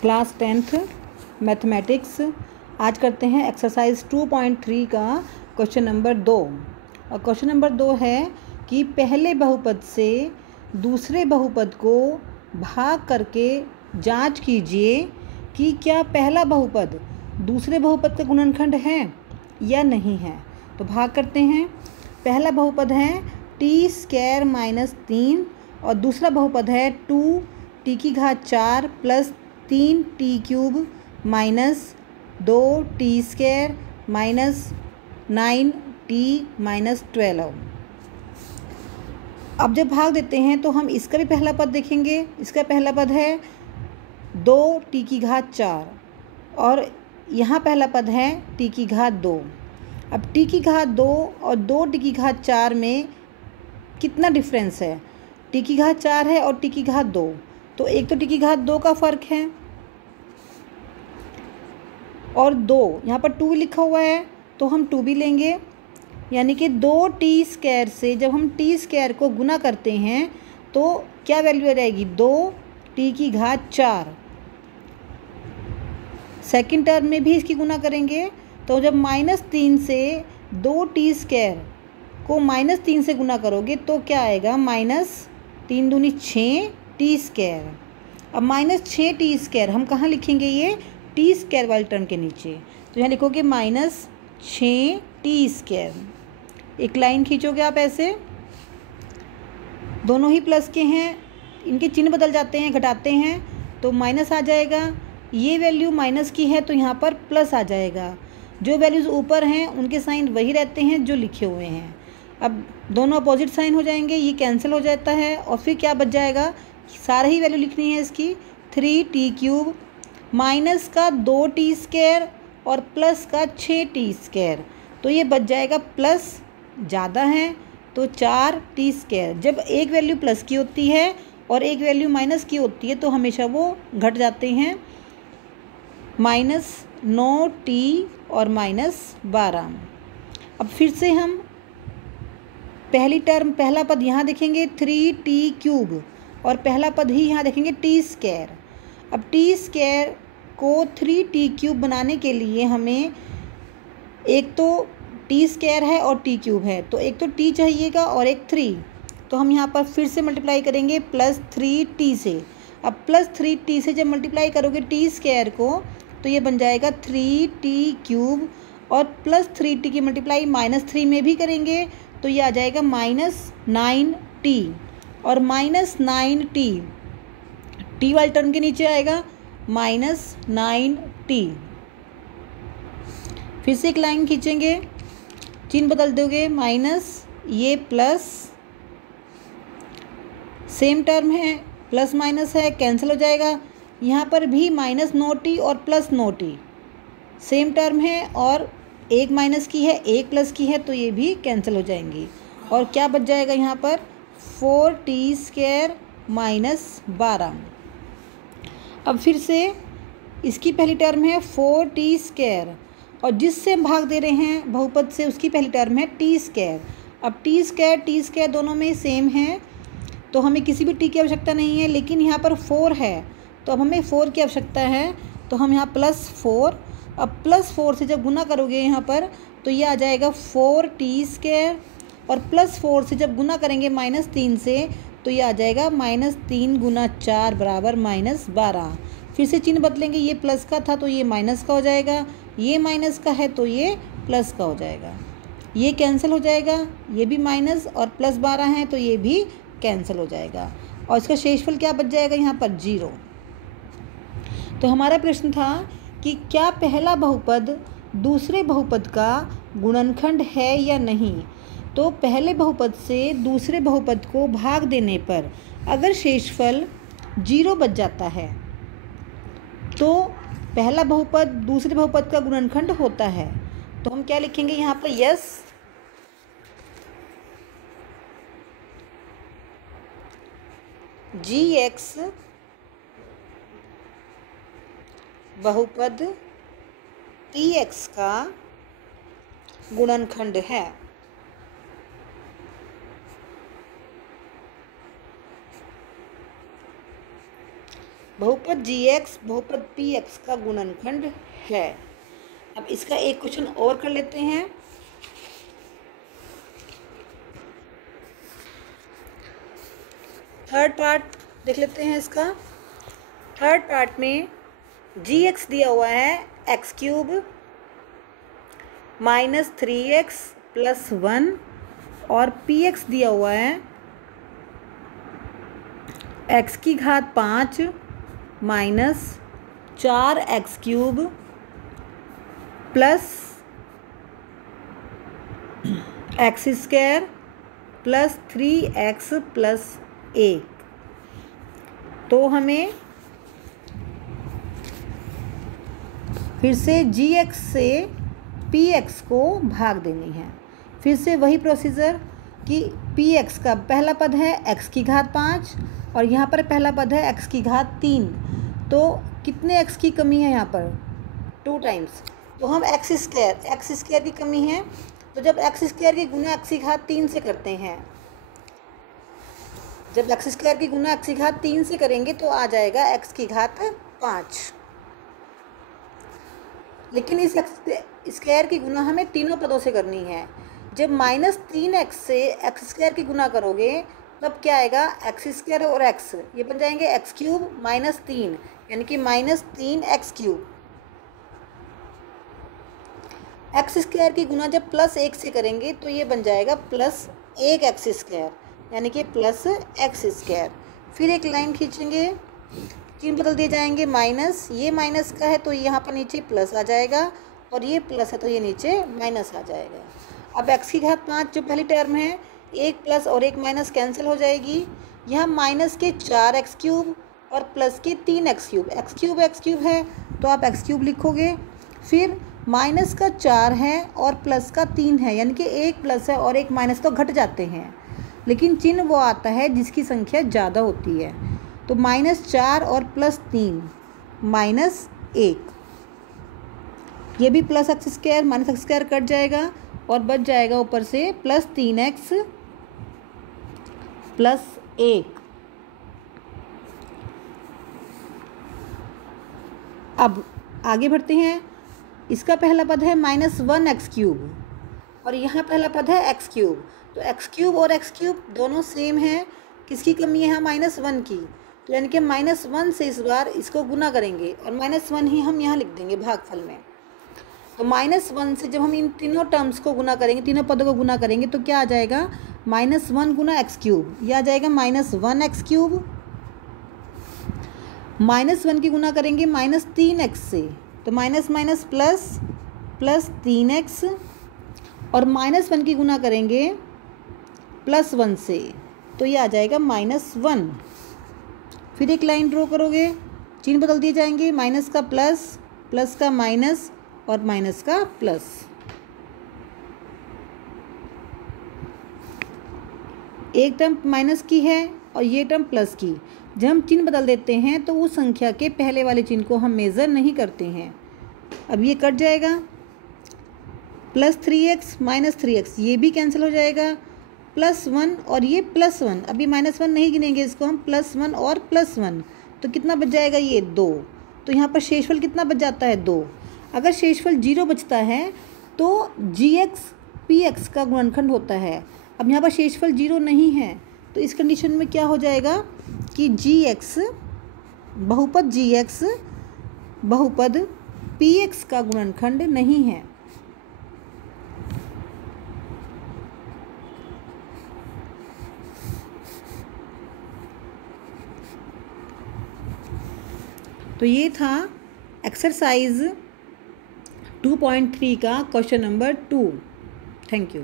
Class 10th mathematics. आज करते हैं एक्सरसाइज 2.3 का क्वेश्चन नंबर 2। और क्वेश्चन नंबर 2 है कि पहले बहुपद से दूसरे बहुपद को भाग करके जांच कीजिए कि क्या पहला बहुपद दूसरे बहुपद का गुणनखंड है या नहीं है। तो भाग करते हैं। पहला बहुपद है t² - 3 और दूसरा बहुपद है 2t⁴ plus 3t³ minus 2t² minus 9t minus 12। अब जब भाग देते हैं तो हम इसका भी पहला पद देखेंगे। इसका पहला पद है 2t⁴ और यहाँ पहला पद है t⁵2। अब t⁵2 और 2t⁵4 में कितना डिफरेंस है? t⁵4 है और t⁵2, तो एक तो t⁵2 का फ़र्क है और 2 यहाँ पर 2 लिखा हुआ है तो हम 2 भी लेंगे। यानी कि 2t² से जब हम t² को गुना करते हैं तो क्या वैल्यू आ जाएगी? 2t⁵4। सेकंड टर्म में भी इसकी गुना करेंगे तो जब -3 से 2t² को -3 से गुना करोगे तो क्या आएगा? -3 दूनी 6t²। अब -6t² हम कहाँ लिखेंगे? ये t² वाले टर्म के नीचे, तो यहाँ लिखोगे -6t²। एक लाइन खींचोगे आप ऐसे, दोनों ही प्लस के हैं, इनके चिन्ह बदल जाते हैं, घटाते हैं तो माइनस आ जाएगा। ये वैल्यू माइनस की है तो यहाँ पर प्लस आ जाएगा। जो वैल्यूज़ ऊपर हैं उनके साइन वही रहते हैं जो लिखे हुए हैं। अब दोनों अपोजिट साइन हो जाएंगे, ये कैंसिल हो जाता है और फिर क्या बच जाएगा? सारी ही वैल्यू लिखनी है इसकी। 3t³ माइनस का 2t² और प्लस का 6t², तो ये बच जाएगा। प्लस ज़्यादा है तो 4t²। जब एक वैल्यू प्लस की होती है और एक वैल्यू माइनस की होती है तो हमेशा वो घट जाते हैं। -9t और -12। अब फिर से हम पहली टर्म पहला पद यहाँ देखेंगे 3t³ और पहला पद ही यहाँ देखेंगे t²। अब t² को 3t³ बनाने के लिए हमें एक तो t² है और t³ है, तो एक तो t चाहिएगा और एक 3, तो हम यहाँ पर फिर से मल्टीप्लाई करेंगे +3t से। अब +3t से जब मल्टीप्लाई करोगे t² को तो ये बन जाएगा 3t³ और +3t की मल्टीप्लाई -3 में भी करेंगे तो ये आ जाएगा -9t और -9t t वाले टर्म के नीचे आएगा -9t। फिर से एक लाइन खींचेंगे, चिन्ह बदल दोगे, माइनस ये प्लस, सेम टर्म है, प्लस माइनस है, कैंसिल हो जाएगा। यहाँ पर भी -9t और +9t सेम टर्म है और एक माइनस की है एक प्लस की है तो ये भी कैंसिल हो जाएंगी। और क्या बच जाएगा यहाँ पर? 4t² -12। अब फिर से इसकी पहली टर्म है 4t² और जिससे हम भाग दे रहे हैं बहुपद से उसकी पहली टर्म है t²। अब t² दोनों में सेम है तो हमें किसी भी t की आवश्यकता नहीं है, लेकिन यहाँ पर 4 है तो अब हमें 4 की आवश्यकता है तो हम यहाँ +4। अब +4 से जब गुना करोगे यहाँ पर तो ये आ जाएगा 4t² और +4 से जब गुना करेंगे -3 से तो ये आ जाएगा -3 × 4 बराबर -12। फिर से चिन्ह बदलेंगे, ये प्लस का था तो ये माइनस का हो जाएगा, ये माइनस का है तो ये प्लस का हो जाएगा। ये कैंसिल हो जाएगा, ये भी माइनस और +12 है तो ये भी कैंसिल हो जाएगा और इसका शेषफल क्या बच जाएगा? यहाँ पर 0। तो हमारा प्रश्न था कि क्या पहला बहुपद दूसरे बहुपद का गुणनखंड है या नहीं। तो पहले बहुपद से दूसरे बहुपद को भाग देने पर अगर शेषफल 0 बच जाता है तो पहला बहुपद दूसरे बहुपद का गुणनखंड होता है। तो हम क्या लिखेंगे यहाँ पर? यस, gx बहुपद px का गुणनखंड है। बहुपद GX बहुपद PX का गुणनखंड है। अब इसका एक क्वेश्चन और कर लेते हैं। थर्ड पार्ट देख लेते हैं इसका। थर्ड पार्ट में GX दिया हुआ है x³ माइनस 3x प्लस 1 और PX दिया हुआ है x³ minus 4x³ plus x² plus 3x plus 1। तो हमें फिर से GX से PX को भाग देनी है। फिर से वही प्रोसीजर कि PX का पहला पद है x³ और यहाँ पर पहला पद है x³। तो कितने x की कमी है यहाँ पर? 2 टाइम्स। तो हम x² की कमी है, तो जब x² की गुना x³ से करते हैं, जब x² की गुना x³ से करेंगे तो आ जाएगा x⁵। लेकिन इस स्क्वायर की गुना हमें तीनों पदों से करनी है। जब -3x से x² की गुना करोगे तब क्या आएगा? x² और x ये बन जाएंगे x³ माइनस 3, यानी कि -3x³। x² की गुना जब +1 से करेंगे तो ये बन जाएगा +1x², यानी कि +x²। फिर एक लाइन खींचेंगे, चिन्ह बदल दिए जाएंगे, माइनस, ये माइनस का है तो यहाँ पर नीचे प्लस आ जाएगा और ये प्लस है तो ये नीचे माइनस आ जाएगा। अब x⁵ जो पहली टर्म है, एक प्लस और एक माइनस कैंसिल हो जाएगी। यहाँ माइनस के 4x³ और प्लस के 3x³। x³ है तो आप x³ लिखोगे। फिर माइनस का 4 है और प्लस का 3 है, यानी कि एक प्लस है और एक माइनस तो घट जाते हैं, लेकिन चिन्ह वो आता है जिसकी संख्या ज़्यादा होती है। तो -4 और +3 -1, ये भी +x² माइनस x² कट जाएगा और बच जाएगा ऊपर से +3x + 1। अब आगे बढ़ते हैं। इसका पहला पद है -1x³ और यहाँ पहला पद है x³। तो x³ और x³ दोनों सेम है। किसकी कमी है? -1 की। तो यानी कि -1 से इस बार इसको गुना करेंगे और -1 ही हम यहाँ लिख देंगे भागफल में। तो -1 से जब हम इन तीनों टर्म्स को गुना करेंगे, तीनों पदों को गुना करेंगे तो क्या आ जाएगा? -1 गुना x³, यह आ जाएगा -1x³। -1 की गुना करेंगे -3x से, तो माइनस माइनस प्लस 3x, और -1 की गुना करेंगे +1 से, तो ये आ जाएगा -1। फिर एक लाइन ड्रॉ करोगे, चिन्ह बदल दिए जाएंगे, माइनस का प्लस, प्लस का माइनस और माइनस का प्लस। एक टर्म माइनस की है और ये टर्म प्लस की। जब हम चिन्ह बदल देते हैं तो उस संख्या के पहले वाले चिन्ह को हम मेज़र नहीं करते हैं। अब ये कट जाएगा, +3x -3x ये भी कैंसिल हो जाएगा, +1 और ये +1, अभी -1 नहीं गिनेंगे इसको हम, +1 और +1, तो कितना बच जाएगा? ये 2। तो यहाँ पर शेषफल कितना बच जाता है? 2। अगर शेषफल 0 बचता है तो GX PX का गुणनखंड होता है। अब यहाँ पर शेषफल 0 नहीं है तो इस कंडीशन में क्या हो जाएगा कि GX बहुपद PX का गुणनखंड नहीं है। तो ये था एक्सरसाइज 2.3 का क्वेश्चन नंबर 2। Thank you.